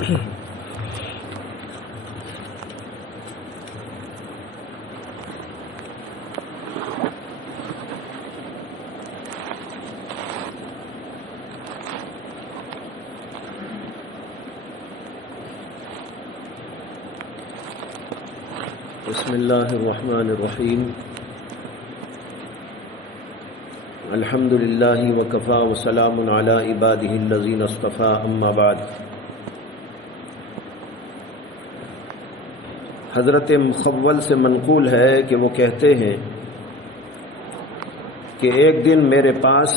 بسم اللہ الرحمن الرحیم الحمد للہ وکفا وسلام علی عبادہ الذین اصطفیٰ اما بعد۔ حضرت مخول سے منقول ہے کہ وہ کہتے ہیں کہ ایک دن میرے پاس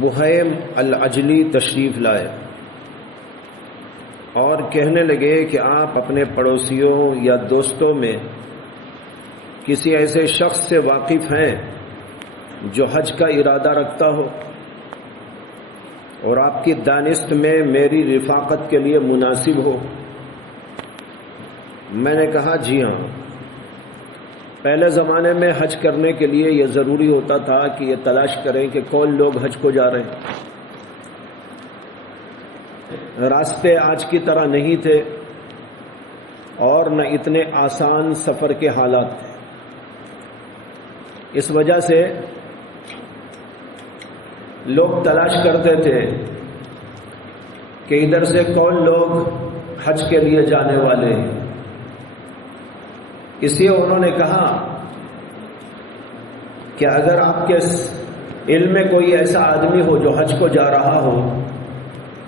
بہیم العجلی تشریف لائے اور کہنے لگے کہ آپ اپنے پڑوسیوں یا دوستوں میں کسی ایسے شخص سے واقف ہیں جو حج کا ارادہ رکھتا ہو اور آپ کی دانست میں میری رفاقت کے لیے مناسب ہو؟ میں نے کہا جی ہاں۔ پہلے زمانے میں حج کرنے کے لیے یہ ضروری ہوتا تھا کہ یہ تلاش کریں کہ کون لوگ حج کو جا رہے ہیں۔ راستے آج کی طرح نہیں تھے اور نہ اتنے آسان سفر کے حالات تھے، اس وجہ سے لوگ تلاش کرتے تھے کہ ادھر سے کون لوگ حج کے لیے جانے والے ہیں۔ اس لیے انہوں نے کہا کہ اگر آپ کے علم میں کوئی ایسا آدمی ہو جو حج کو جا رہا ہو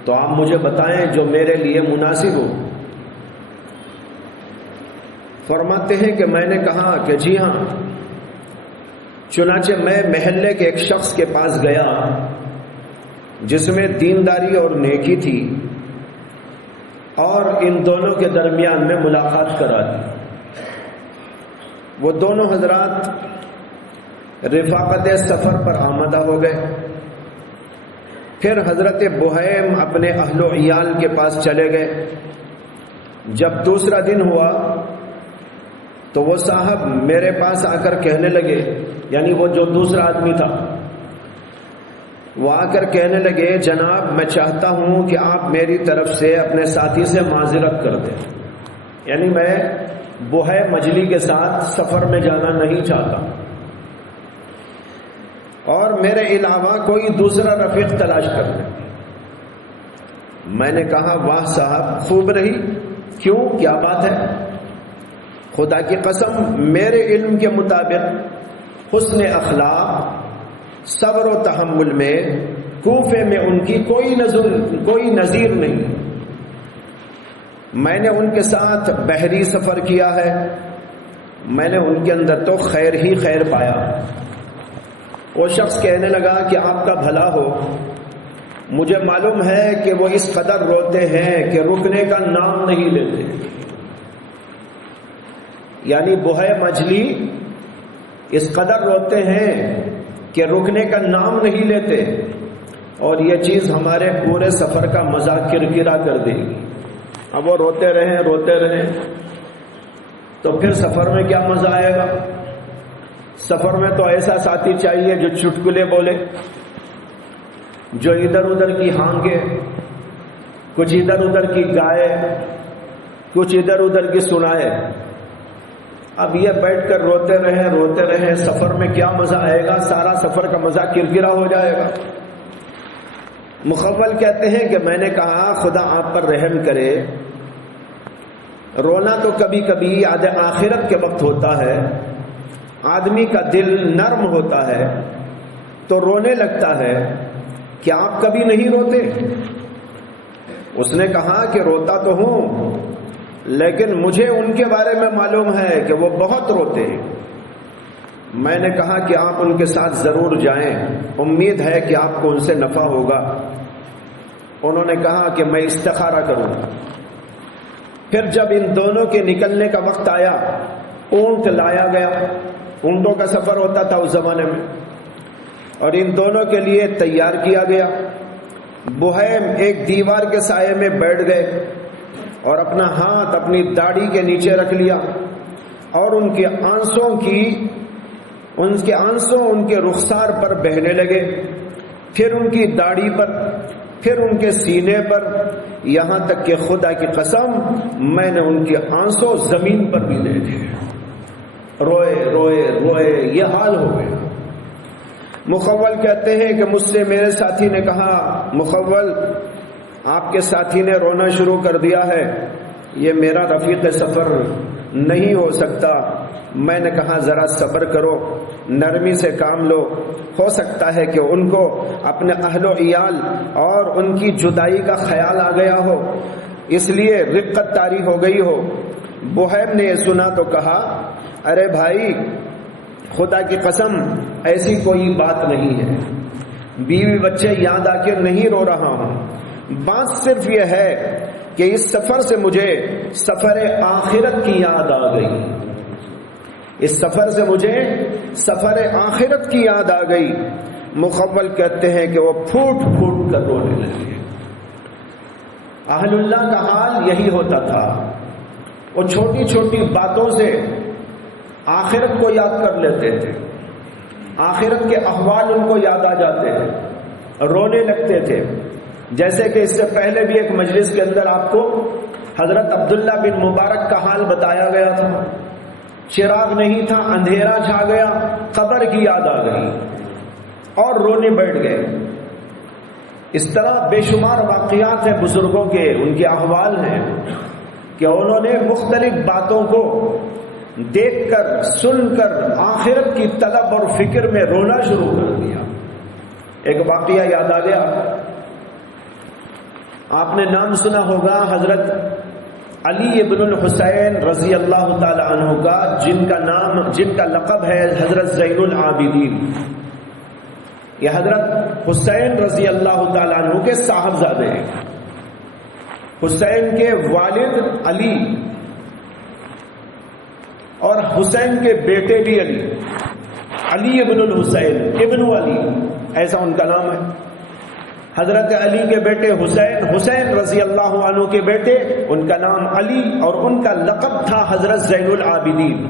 تو آپ مجھے بتائیں جو میرے لیے مناسب ہو۔ فرماتے ہیں کہ میں نے کہا کہ جی ہاں۔ چنانچہ میں محلے کے ایک شخص کے پاس گیا جس میں دینداری اور نیکی تھی اور ان دونوں کے درمیان میں ملاقات کرا دی۔ وہ دونوں حضرات رفاقت سفر پر آمدہ ہو گئے۔ پھر حضرت بہیم اپنے اہل و عیال کے پاس چلے گئے۔ جب دوسرا دن ہوا تو وہ صاحب میرے پاس آ کر کہنے لگے، یعنی وہ جو دوسرا آدمی تھا، وہ آ کر کہنے لگے جناب میں چاہتا ہوں کہ آپ میری طرف سے اپنے ساتھی سے معذرت کر دیں، یعنی میں بہیم مجلی کے ساتھ سفر میں جانا نہیں چاہتا اور میرے علاوہ کوئی دوسرا رفیق تلاش کر لیں۔ میں نے کہا واہ صاحب خوب رہی، کیوں، کیا بات ہے؟ خدا کی قسم میرے علم کے مطابق حسن اخلاق، صبر و تحمل میں کوفے میں ان کی کوئی نظیر نہیں۔ میں نے ان کے ساتھ بحری سفر کیا ہے، میں نے ان کے اندر تو خیر ہی خیر پایا۔ وہ شخص کہنے لگا کہ آپ کا بھلا ہو، مجھے معلوم ہے کہ وہ اس قدر روتے ہیں کہ رکنے کا نام نہیں لیتے، یعنی بہیم مجلی اس قدر روتے ہیں کہ رکنے کا نام نہیں لیتے، اور یہ چیز ہمارے پورے سفر کا مزہ کرکرا کر دے گی۔ اب وہ روتے رہیں تو پھر سفر میں کیا مزہ آئے گا؟ سفر میں تو ایسا ساتھی چاہیے جو چٹکلے بولے، جو ادھر ادھر کی ہانگے، کچھ ادھر ادھر کی گائے، کچھ ادھر ادھر کی سنائے۔ اب یہ بیٹھ کر روتے رہیں سفر میں کیا مزہ آئے گا؟ سارا سفر کا مزہ کرکرا ہو جائے گا۔ مخول کہتے ہیں کہ میں نے کہا خدا آپ پر رحم کرے، رونا تو کبھی کبھی یاد آخرت کے وقت ہوتا ہے، آدمی کا دل نرم ہوتا ہے تو رونے لگتا ہے، کیا آپ کبھی نہیں روتے؟ اس نے کہا کہ روتا تو ہوں، لیکن مجھے ان کے بارے میں معلوم ہے کہ وہ بہت روتے ہیں۔ میں نے کہا کہ آپ ان کے ساتھ ضرور جائیں، امید ہے کہ آپ کو ان سے نفع ہوگا۔ انہوں نے کہا کہ میں استخارہ کروں گا۔ پھر جب ان دونوں کے نکلنے کا وقت آیا، اونٹ لایا گیا، اونٹوں کا سفر ہوتا تھا اس زمانے میں، اور ان دونوں کے لیے تیار کیا گیا۔ بہیم ایک دیوار کے سائے میں بیٹھ گئے اور اپنا ہاتھ اپنی داڑھی کے نیچے رکھ لیا، اور ان کے آنسوں ان کے رخسار پر بہنے لگے۔ پھر ان کی داڑھی پر، پھر ان کے سینے پر، یہاں تک کہ خدا کی قسم میں نے ان کے آنسو زمین پر بھی دیکھے، روئے روئے روئے، یہ حال ہو گیا۔ مخول کہتے ہیں کہ مجھ سے میرے ساتھی نے کہا، مخول آپ کے ساتھی نے رونا شروع کر دیا ہے، یہ میرا رفیق سفر نہیں ہو سکتا۔ میں نے کہا ذرا صبر کرو، نرمی سے کام لو، ہو سکتا ہے کہ ان کو اپنے اہل و عیال اور ان کی جدائی کا خیال آ گیا ہو، اس لیے رقت طاری ہو گئی ہو۔ بحیر نے یہ سنا تو کہا ارے بھائی خدا کی قسم ایسی کوئی بات نہیں ہے، بیوی بچے یاد آ کے نہیں رو رہا ہوں، بات صرف یہ ہے کہ اس سفر سے مجھے سفر آخرت کی یاد آ گئی، اس سفر سے مجھے سفر آخرت کی یاد آ گئی۔ مخول کہتے ہیں کہ وہ پھوٹ پھوٹ کر رونے لگے۔ اہل اللہ کا حال یہی ہوتا تھا، وہ چھوٹی چھوٹی باتوں سے آخرت کو یاد کر لیتے تھے، آخرت کے احوال ان کو یاد آ جاتے تھے، رونے لگتے تھے۔ جیسے کہ اس سے پہلے بھی ایک مجلس کے اندر آپ کو حضرت عبداللہ بن مبارک کا حال بتایا گیا تھا، چراغ نہیں تھا، اندھیرا چھا گیا، قبر کی یاد آ گئی اور رونے بیٹھ گئے۔ اس طرح بے شمار واقعات ہیں بزرگوں کے، ان کے احوال ہیں کہ انہوں نے مختلف باتوں کو دیکھ کر سن کر آخرت کی طلب اور فکر میں رونا شروع کر دیا۔ ایک واقعہ یاد آ گیا، آپ نے نام سنا ہوگا حضرت علی ابن الحسین رضی اللہ تعالی عنہ کا، جن کا لقب ہے حضرت زین العابدین۔ یہ حضرت حسین رضی اللہ تعالی عنہ کے صاحبزادے ہیں۔ حسین کے والد علی اور حسین کے بیٹے بھی علی، علی ابن الحسین، ابن علی ایسا ان کا نام ہے۔ حضرت علی کے بیٹے حسین، حسین رضی اللہ عنہ کے بیٹے، ان کا نام علی اور ان کا لقب تھا حضرت زین العابدین۔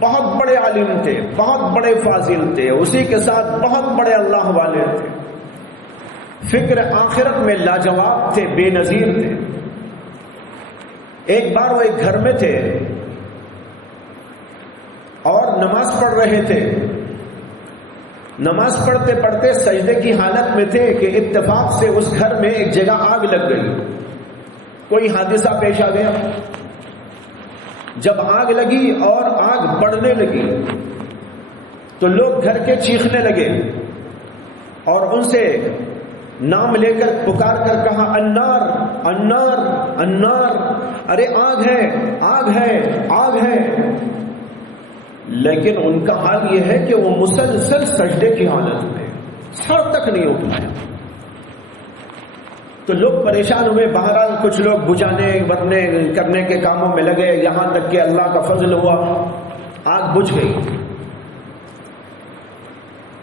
بہت بڑے عالم تھے، بہت بڑے فاضل تھے، اسی کے ساتھ بہت بڑے اللہ والے تھے، فکر آخرت میں لاجواب تھے، بے نظیر تھے۔ ایک بار وہ ایک گھر میں تھے اور نماز پڑھ رہے تھے، نماز پڑھتے پڑھتے سجدے کی حالت میں تھے کہ اتفاق سے اس گھر میں ایک جگہ آگ لگ گئی، کوئی حادثہ پیش آ گیا۔ جب آگ لگی اور آگ بڑھنے لگی تو لوگ گھر کے چیخنے لگے اور ان سے نام لے کر پکار کر کہا النار النار النار، ارے آگ ہے آگ ہے آگ ہے۔ لیکن ان کا حال یہ ہے کہ وہ مسلسل سجدے کی حالت میں، سر تک نہیں اٹھایا۔ تو لوگ پریشان ہوئے، بہرحال کچھ لوگ بجھانے برنے کرنے کے کاموں میں لگے، یہاں تک کہ اللہ کا فضل ہوا، آگ بجھ گئی۔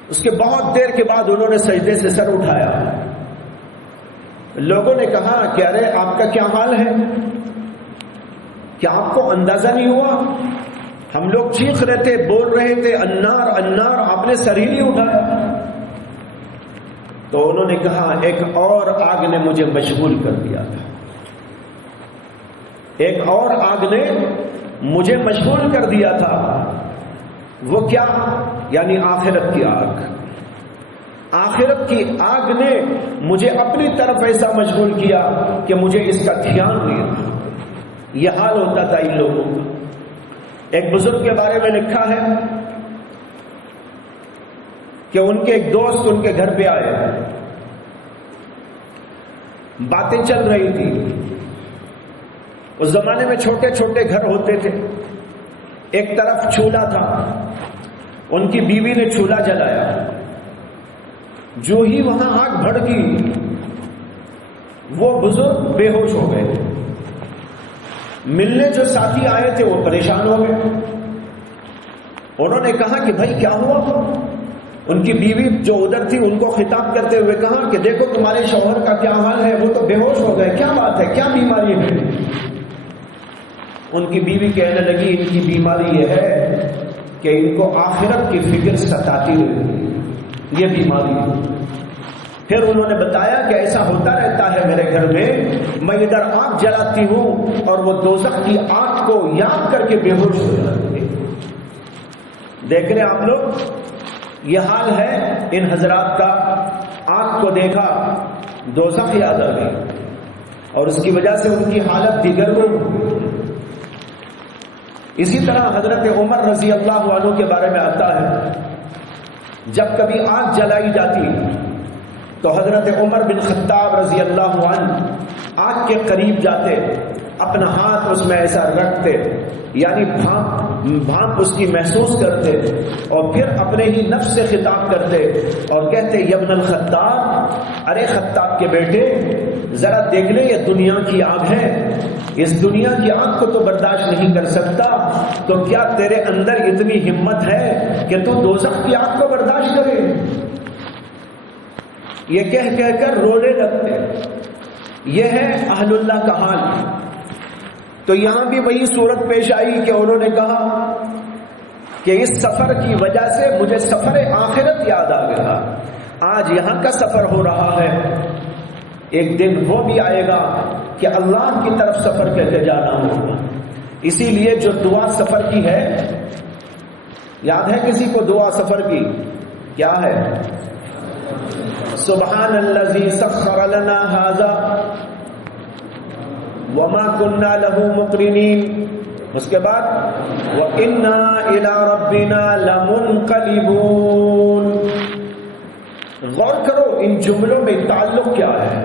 اس کے بہت دیر کے بعد انہوں نے سجدے سے سر اٹھایا۔ لوگوں نے کہا کہ ارے آپ کا کیا حال ہے، کیا آپ کو اندازہ نہیں ہوا؟ ہم لوگ چیخ رہے تھے، بول رہے تھے النار النار، آپ نے سر ہی نہیں اٹھایا۔ تو انہوں نے کہا ایک اور آگ نے مجھے مشغول کر دیا تھا، ایک اور آگ نے مجھے مشغول کر دیا تھا۔ وہ کیا؟ یعنی آخرت کی آگ۔ آخرت کی آگ نے مجھے اپنی طرف ایسا مشغول کیا کہ مجھے اس کا دھیان نہیں رہا۔ یہ حال ہوتا تھا ان لوگوں کا۔ ایک بزرگ کے بارے میں لکھا ہے کہ ان کے ایک دوست ان کے گھر پہ آئے، باتیں چل رہی تھی۔ اس زمانے میں چھوٹے چھوٹے گھر ہوتے تھے، ایک طرف چولہا تھا، ان کی بیوی نے چولہا جلایا، جو ہی وہاں آگ بھڑکی وہ بزرگ بے ہوش ہو گئے۔ ملنے جو ساتھی آئے تھے وہ پریشان ہو گئے، انہوں نے کہا کہ بھائی کیا ہوا؟ ان کی بیوی جو ادھر تھی ان کو خطاب کرتے ہوئے کہا کہ دیکھو تمہارے شوہر کا کیا حال ہے، وہ تو بے ہوش ہو گئے، کیا بات ہے، کیا بیماری ہے؟ ان کی بیوی کہنے لگی ان کی بیماری یہ ہے کہ ان کو آخرت کی فکر ستاتی رہتی ہے، یہ بیماری ہے۔ پھر انہوں نے بتایا کہ ایسا ہوتا رہتا ہے میرے گھر میں ادھر آگ جلاتی ہوں اور وہ دوزخ کی آگ کو یاد کر کے بے ہوش ہو جاتی ہے۔ دیکھ رہے آپ لوگ، یہ حال ہے ان حضرات کا۔ آگ کو دیکھا، دوزخ یاد آ گئی اور اس کی وجہ سے ان کی حالت دیگر ہو گئی۔ اسی طرح حضرت عمر رضی اللہ عنہ کے بارے میں آتا ہے، جب کبھی آگ جلائی جاتی تو حضرت عمر بن خطاب رضی اللہ عنہ آگ کے قریب جاتے، اپنا ہاتھ اس میں ایسا رکھتے، یعنی بھانپ اس کی محسوس کرتے، اور پھر اپنے ہی نفس سے خطاب کرتے اور کہتے، یا ابن الخطاب، ارے خطاب کے بیٹے، ذرا دیکھ لے یہ دنیا کی آگ ہے، اس دنیا کی آگ کو تو برداشت نہیں کر سکتا، تو کیا تیرے اندر اتنی ہمت ہے کہ تو دوزخ کی آگ کو برداشت کرے؟ یہ کہہ کر رونے لگتے۔ یہ ہے اہل اللہ کا حال۔ تو یہاں بھی وہی صورت پیش آئی کہ انہوں نے کہا کہ اس سفر کی وجہ سے مجھے سفر آخرت یاد آ گیا، آج یہاں کا سفر ہو رہا ہے، ایک دن وہ بھی آئے گا کہ اللہ کی طرف سفر کر کے جانا ہوگا۔ اسی لیے جو دعا سفر کی ہے، یاد ہے کسی کو دعا سفر کی؟ کیا ہے؟ سبحان الذی سخر لنا ھذا وما كنا له مقرنین، اس کے بعد وَإِنَّا إِلَىٰ رَبِّنَا لَمُنْقَلِبُونَ۔ غور کرو ان جملوں میں تعلق کیا ہے۔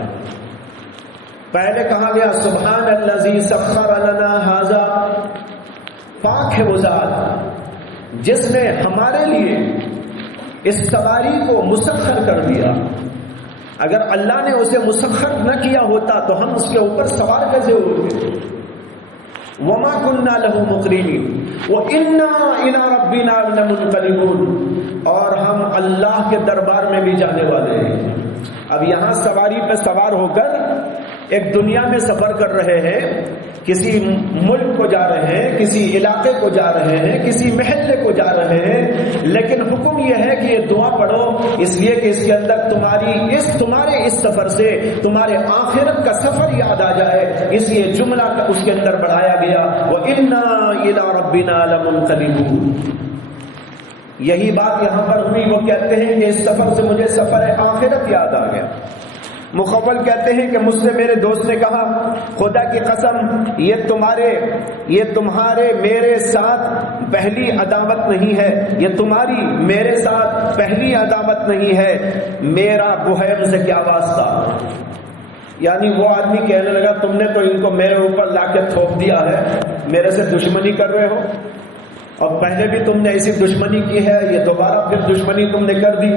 پہلے کہا گیا سبحان الذی سخر لنا ھذا، پاک ہے وہ ذات جس نے ہمارے لیے اس سواری کو مسخر کر دیا۔ اگر اللہ نے اسے مسخر نہ کیا ہوتا تو ہم اس کے اوپر سوار کیسے ہوتے؟ وما كنا له مقرنین وَإِنَّا إِلَىٰ رَبِّنَا لَمُنْقَلِبُونَ، اور ہم اللہ کے دربار میں بھی جانے والے ہیں۔ اب یہاں سواری پہ سوار ہو کر ایک دنیا میں سفر کر رہے ہیں، کسی ملک کو جا رہے ہیں، کسی علاقے کو جا رہے ہیں، کسی محلے کو جا رہے ہیں، لیکن حکم یہ ہے کہ یہ دعا پڑھو، اس لیے کہ اس کے اندر تمہارے اس سفر سے تمہارے آخرت کا سفر یاد آ جائے، اس لیے جملہ اس کے اندر بڑھایا گیا وَإِنَّا إِلَىٰ رَبِّنَا لَمُنْقَلِبُونَ۔ یہی بات یہاں پر ہوئی، وہ کہتے ہیں کہ اس سفر سے مجھے سفر آخرت یاد آ گیا۔ مخول کہتے ہیں کہ مجھ سے میرے دوست نے کہا، خدا کی قسم یہ تمہارے میرے ساتھ پہلی عداوت نہیں ہے، یہ تمہاری میرے ساتھ پہلی عداوت نہیں ہے، میرا بحیر سے کیا واسطہ؟ یعنی وہ آدمی کہنے لگا تم نے تو ان کو میرے اوپر لا کے تھوپ دیا ہے، میرے سے دشمنی کر رہے ہو، اور پہلے بھی تم نے ایسی دشمنی کی ہے، یہ دوبارہ پھر دشمنی تم نے کر دی،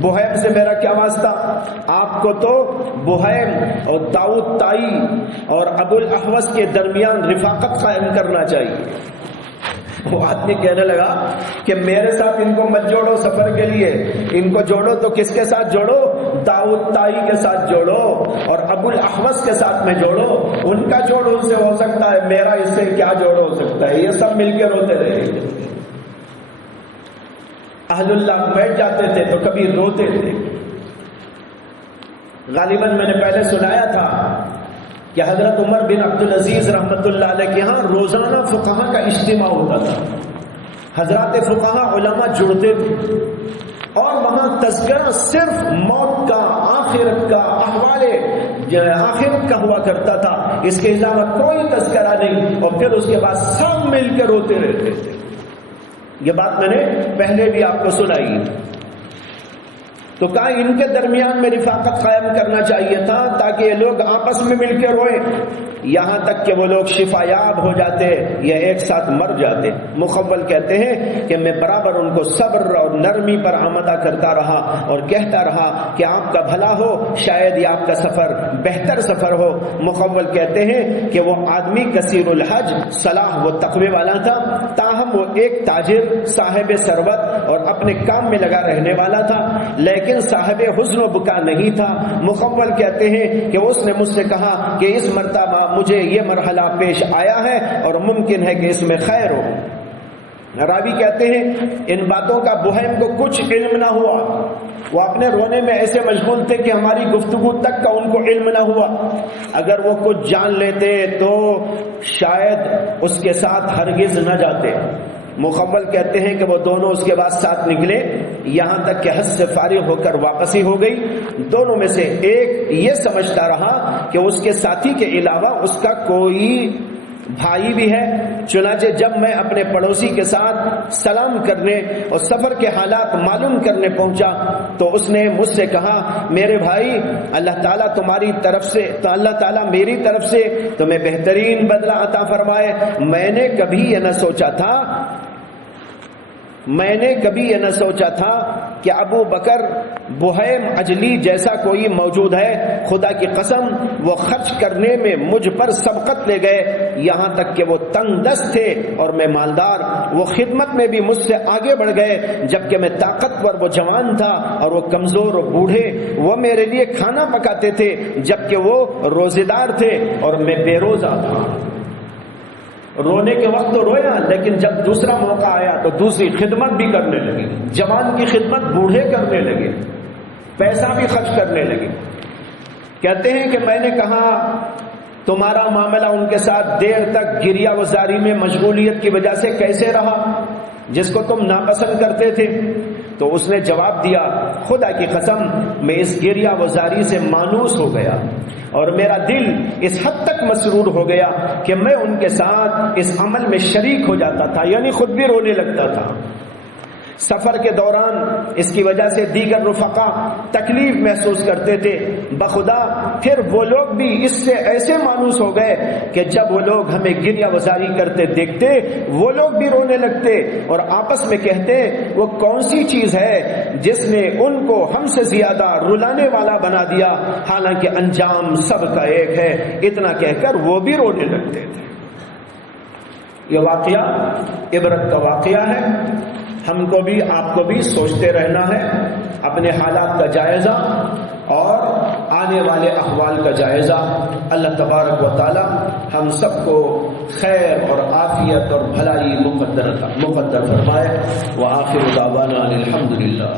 بحیر سے میرا کیا واسطہ؟ آپ کو تو بحیر اور داؤد تائی اور ابو الاحوص کے درمیان رفاقت قائم کرنا چاہیے۔ وہ آدمی کہنے لگا کہ میرے ساتھ ان کو مت جوڑو سفر کے لیے، ان کو جوڑو تو کس کے ساتھ جوڑو؟ داؤد تائی کے ساتھ جوڑو اور ابو الاحوص کے ساتھ میں جوڑو، ان کا جوڑ ان سے ہو سکتا ہے، میرا اس سے کیا جوڑ ہو سکتا ہے؟ یہ سب مل کے روتے رہے۔ اہل اللہ بیٹھ جاتے تھے تو کبھی روتے تھے۔ غالباً میں نے پہلے سنایا تھا کہ حضرت عمر بن عبدالعزیز رحمۃ اللہ علیہ کے ہاں روزانہ فقہا کا اجتماع ہوتا تھا، حضرات فقہا علماء جڑتے تھے اور وہاں تذکرہ صرف موت کا، آخرت کا، احوال آخرت کا ہوا کرتا تھا، اس کے علاوہ کوئی تذکرہ نہیں، اور پھر اس کے بعد سب مل کے روتے رہتے تھے۔ یہ بات میں نے پہلے بھی آپ کو سنائی۔ تو کہا ان کے درمیان میں رفاقت قائم کرنا چاہیے تھا تاکہ یہ لوگ آپس میں مل کے روئیں، یہاں تک کہ وہ لوگ شفا یاب ہو جاتے یا ایک ساتھ مر جاتے۔ مخول کہتے ہیں کہ میں برابر ان کو صبر اور نرمی پر آمادہ کرتا رہا اور کہتا رہا کہ آپ کا بھلا ہو، شاید یہ آپ کا سفر بہتر سفر ہو۔ مخول کہتے ہیں کہ وہ آدمی کثیر الحج، صلاح و تقوی والا تھا، تاہم وہ ایک تاجر، صاحب ثروت اور اپنے کام میں لگا رہنے والا تھا، لیکن صاحب حزن و بکا نہیں تھا۔ مخول کہتے ہیں کہ اس نے مجھ سے کہا کہ اس مرتبہ مجھے یہ مرحلہ پیش آیا ہے اور ممکن ہے کہ اس میں خیر ہو۔ راوی کہتے ہیں ان باتوں کا بہیم کو کچھ علم نہ ہوا، وہ اپنے رونے میں ایسے مشغول تھے کہ ہماری گفتگو تک کا ان کو علم نہ ہوا۔ اگر وہ کچھ جان لیتے تو شاید اس کے ساتھ ہرگز نہ جاتے۔ مخول کہتے ہیں کہ وہ دونوں اس کے بعد ساتھ نکلے، یہاں تک کہ حد سے فارغ ہو کر واپسی ہو گئی۔ دونوں میں سے ایک یہ سمجھتا رہا کہ اس کے ساتھی کے علاوہ اس کا کوئی بھائی بھی ہے، چنانچہ جب میں اپنے پڑوسی کے ساتھ سلام کرنے اور سفر کے حالات معلوم کرنے پہنچا تو اس نے مجھ سے کہا، میرے بھائی، اللہ تعالیٰ تمہاری طرف سے تو اللہ تعالیٰ میری طرف سے تمہیں بہترین بدلہ عطا فرمائے۔ میں نے کبھی یہ نہ سوچا تھا کہ ابو بکر بہیم اجلی جیسا کوئی موجود ہے۔ خدا کی قسم وہ خرچ کرنے میں مجھ پر سبقت لے گئے، یہاں تک کہ وہ تنگ دست تھے اور میں مالدار۔ وہ خدمت میں بھی مجھ سے آگے بڑھ گئے، جبکہ میں طاقتور وہ جوان تھا اور وہ کمزور اور بوڑھے۔ وہ میرے لیے کھانا پکاتے تھے جبکہ وہ روزے دار تھے اور میں بے روزہ تھا۔ رونے کے وقت تو رویا، لیکن جب دوسرا موقع آیا تو دوسری خدمت بھی کرنے لگے۔ جوان کی خدمت بوڑھے کرنے لگے، پیسہ بھی خرچ کرنے لگے۔ کہتے ہیں کہ میں نے کہا، تمہارا معاملہ ان کے ساتھ دیر تک گریہ وزاری میں مشغولیت کی وجہ سے کیسے رہا جس کو تم ناپسند کرتے تھے؟ تو اس نے جواب دیا، خدا کی قسم میں اس گریہ وزاری سے مانوس ہو گیا اور میرا دل اس حد تک مسرور ہو گیا کہ میں ان کے ساتھ اس عمل میں شریک ہو جاتا تھا، یعنی خود بھی رونے لگتا تھا۔ سفر کے دوران اس کی وجہ سے دیگر رفقا تکلیف محسوس کرتے تھے، بخدا پھر وہ لوگ بھی اس سے ایسے مانوس ہو گئے کہ جب وہ لوگ ہمیں گریہ وزاری کرتے دیکھتے وہ لوگ بھی رونے لگتے اور آپس میں کہتے، وہ کون سی چیز ہے جس نے ان کو ہم سے زیادہ رلانے والا بنا دیا، حالانکہ انجام سب کا ایک ہے۔ اتنا کہہ کر وہ بھی رونے لگتے تھے۔ یہ واقعہ عبرت کا واقعہ ہے، ہم کو بھی آپ کو بھی سوچتے رہنا ہے، اپنے حالات کا جائزہ اور آنے والے احوال کا جائزہ۔ اللہ تبارک و تعالی ہم سب کو خیر اور عافیت اور بھلائی مقدر فرمائے۔ وآخر دعوانا الحمدللہ۔